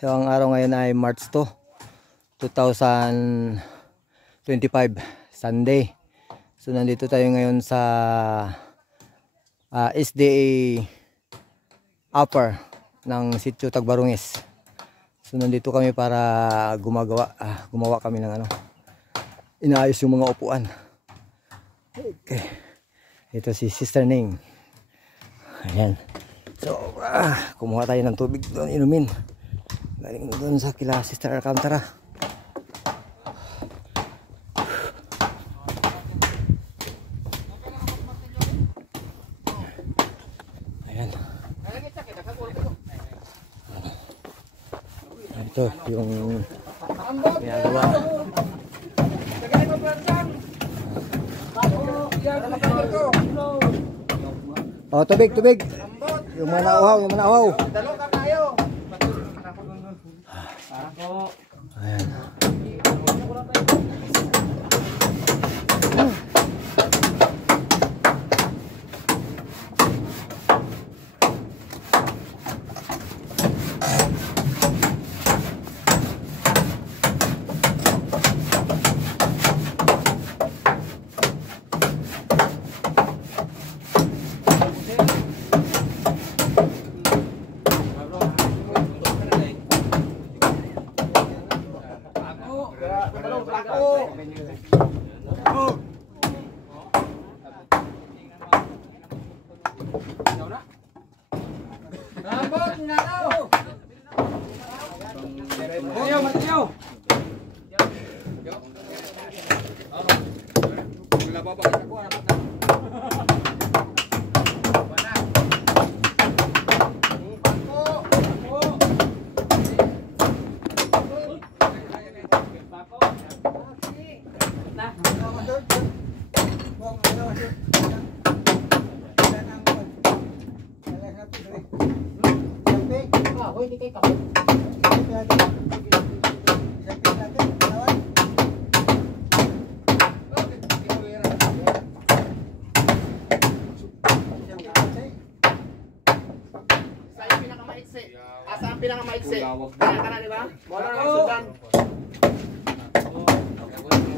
So ang araw ngayon ay March 2, 2025, Sunday. So nandito tayo ngayon sa SDA Upper ng Sitio Tagbarungis. So nandito kami para gumawa kami ng inaayos yung mga upuan. Okay. Ito si Sister Ning. Ayan. So kumuha tayo ng tubig doon inumin. Galing doon sa kila Sister Alcantara. Ayan. Ito yung ginagawa. Oh, tubig. Yung mga nauhaw, Dalo ka kayo. Ayan. Asa ang pinakamaiksi? Kaya di ba? Wala na sudan.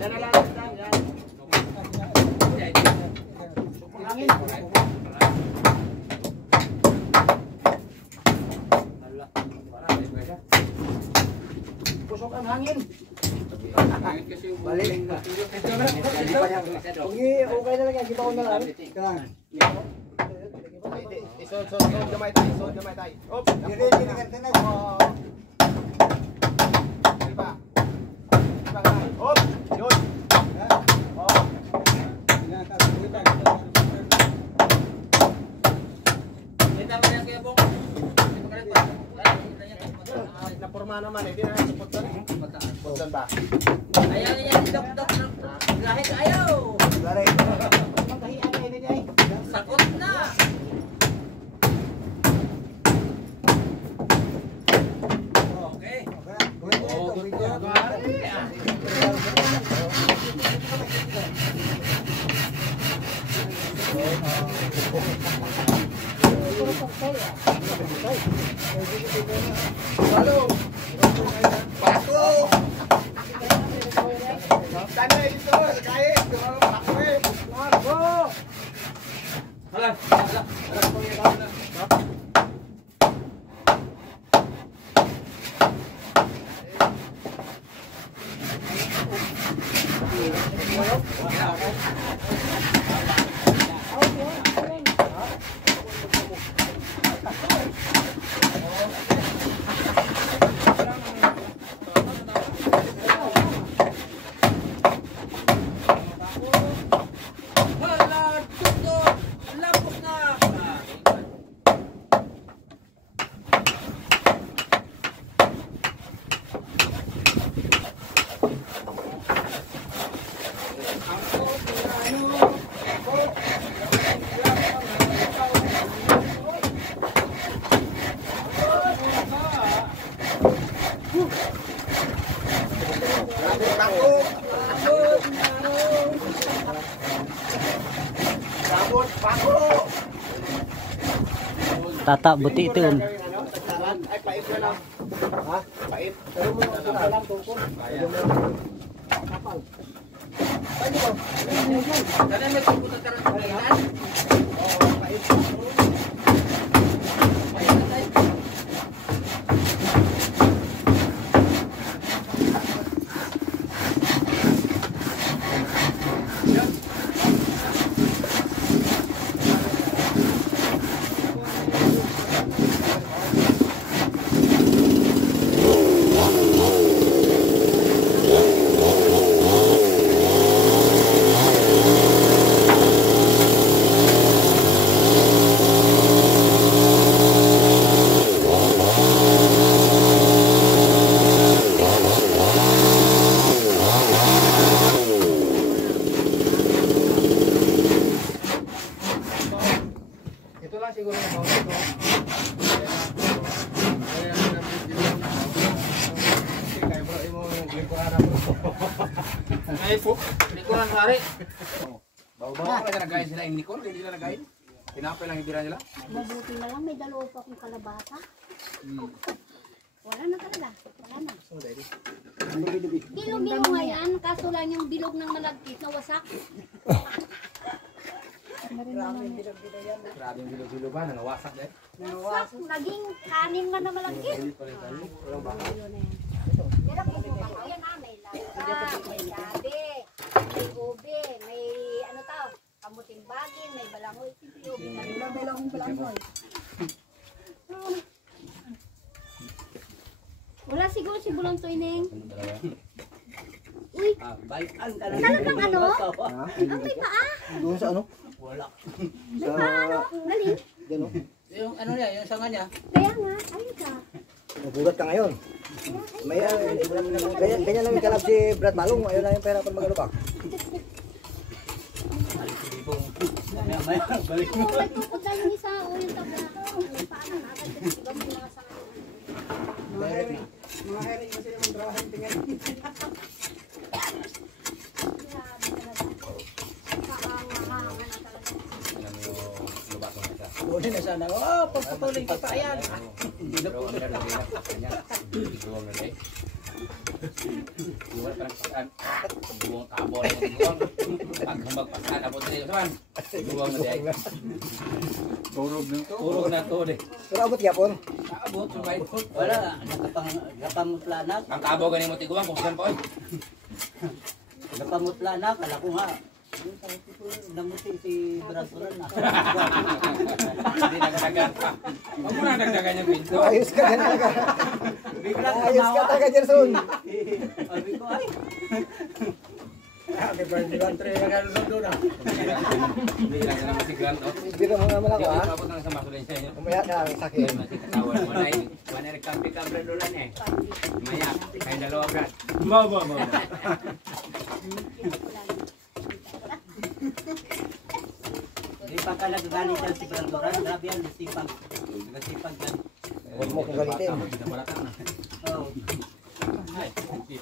Yan na lang sudan. Yan. Hangin. Pusok ang hangin. Balik. Okay na lang yan. Kita ko na lang. Isod gamay tayo. Op, dire na. Diba? Op, yun. Oh. Kita mo yan kaya bong. Naporma naman eh, di na supportan. Supportan ba? Ayaw niya dok. Lahit ayaw. Lari. Sakot na. Halo. Pasko. Sana itu kaya Pasko. Pasko. Hala. Tata buti ito yun. Ay, paip na lang. Ha? Pait. Pero mo na lang tungkol. Kaya. Kapal. Pwede mo. Dala may tungkol taron sa kailan. Oo, pait. Pait na tayo. Ito lang siguro yung mga ito. Kaya bro, imo yung lingkuran ako. Ay po, lingkuran sari. Bawa-bawa ka na nagayin sila yung Nicole, hindi sila nagayin. Tinapay lang yung bira nila. Mabuti na lang, may dalawa pa akong kalabasa. Wala na talaga. Wala na. Bilog-bilog nga yan, kaso lang yung bilog ng malagkit na wasak. Grabe yung bilo-bilo ba, nangawasak din. Wasak, naging kanin nga na malagkit. Pero kung ako yan may langka, may gabi, may ube, may ano tao, kamuting bagin, may balangoy. Ube na rin. May balangoy. Wala siguro si Bulontoy Neng. Uy, talagang ano? Ang may paa. Doon sa ano? May paa ano? Galing. Diyan o. Yung ano niya, yung sanga niya. Kaya nga, ayun ka. Nagulat ka ngayon. May ganyan lang yung kalab si Brad Malong. Ayaw na yung pera pag mag-alupak. Oo, nagpupunta yung isa o yung tabla. May paa na agad. Iba mo yung mga sanga. Mga heri kasi naman trabahan tingin. Buhay na sana. Oh, pagpatuloy ka pa yan. Hindi na po. Iwan ka ng pasan. Buwang tabol. Pag magpasan, abot na yun. Buwang na diay. Turog na to. Pero abot yapon. Abot, sumay. Wala, nagapamutlanak. Ang tabo ganin mo tiguan, kung saan po eh. Nagapamutlanak, kala ko nga. Namuti si Brasuran na. Hindi nagdagan pa. Huwag mo na nagdagan yung pinto. Ayos ka dyan talaga. Biglang Ayos ka talaga dyan, Son. Sabi ko, ay. Happy birthday, Bantre. Nagano'n doon ah. Hindi lang ka naman si Grant. Bira mo naman ako, Hindi ha? ko abot lang sa masulin siya. Umaya ka lang sa akin. Masih ketahuan mana ini. Mana rekam rekam dolan eh. Maya, kain dalawa Grant. Mau. Di pa ka nagagalit yan si Brasuran. Grabe yan, nasipag. Nasipag yan. Huwag mo kong galitin. Oh.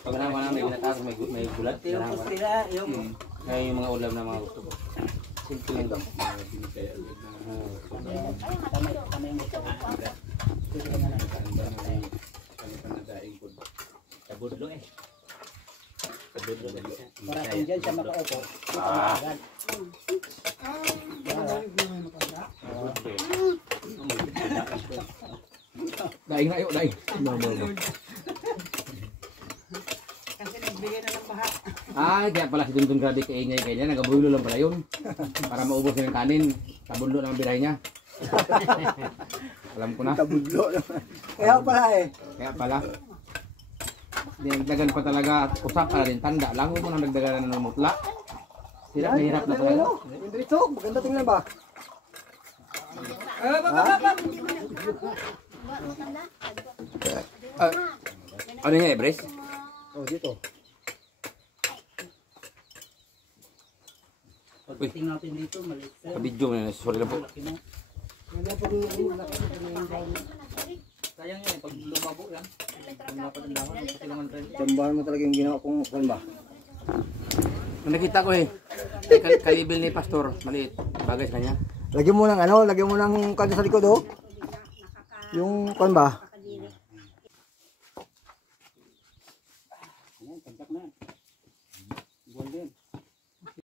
Pag naman may ginataas, may gulat. Yung pustila, yung... Kaya yung mga ulam na mga gusto ko. Simple lang daw. Sabudlo eh. Sabudlo dali. Para kung dyan siya makaupo. Daing na yun, daing. Kasi nagbigay na ng baha. Ay, kaya pala si Dundun grabe kaingay kaya niya. Nagabulo lang pala yun. Para maubos niya ng kanin. Tabudlo ng birahe niya. Alam ko na. Tabudlo naman. Kaya pala eh. Kaya pala. Dinagdagan pa talaga at usap pala din. Tanda lang mo nang nagdagan ng mutla. Hirap na hirap na talaga. Yung dito, maganda tingnan ba? Ano nga, Ebres? Oh, dito. Pagdating natin dito, maliit siya. Ka-video mo na. Sorry lang po. Laki na. Sayang yan. Pag lumabo yan. Tambahan mo talaga yung ginawa kong kan ba? Nakita ko eh. Kalibil ni Pastor. Maliit. Bagay sa kanya. Lagyan mo ng ano, lagyan mo ng kanya sa likod oh. Yung kan ba? Ayan, tagdak na.